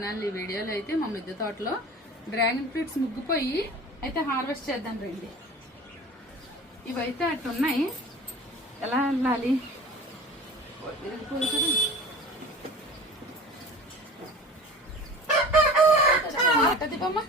Channel. ఈ వీడియోలో అయితే మా మిద్దె తోటలో డ్రాగన్ ఫ్రూట్స్ ముగ్గిపోయి అయితే హార్వెస్ట్ చేద్దాం రండి. ఇవైతే అట్టున్నాయి, ఎలా వెళ్ళాలి దిబ్బమ్మ.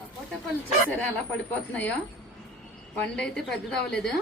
సపోటా పళ్ళు చూసారా ఎలా పడిపోతున్నాయో, పండు అయితే పెద్దది అవ్వలేదు.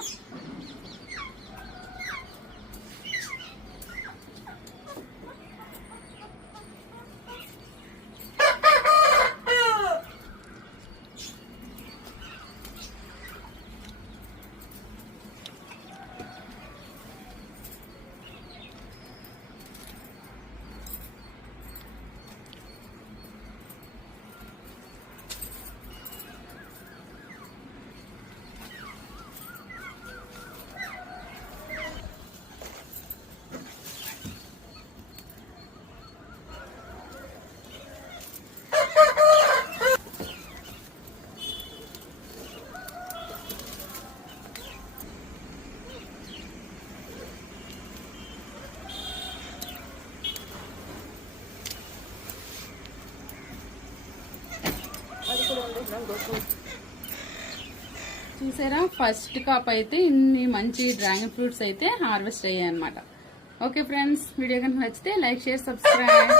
చూసారా, ఫస్ట్ కాప్ అయితే ఇన్ని మంచి డ్రాగన్ ఫ్రూట్స్ అయితే హార్వెస్ట్ అయ్యాయి అన్నమాట. ఓకే ఫ్రెండ్స్, వీడియో కనుక నచ్చితే లైక్, షేర్, సబ్స్క్రైబ్.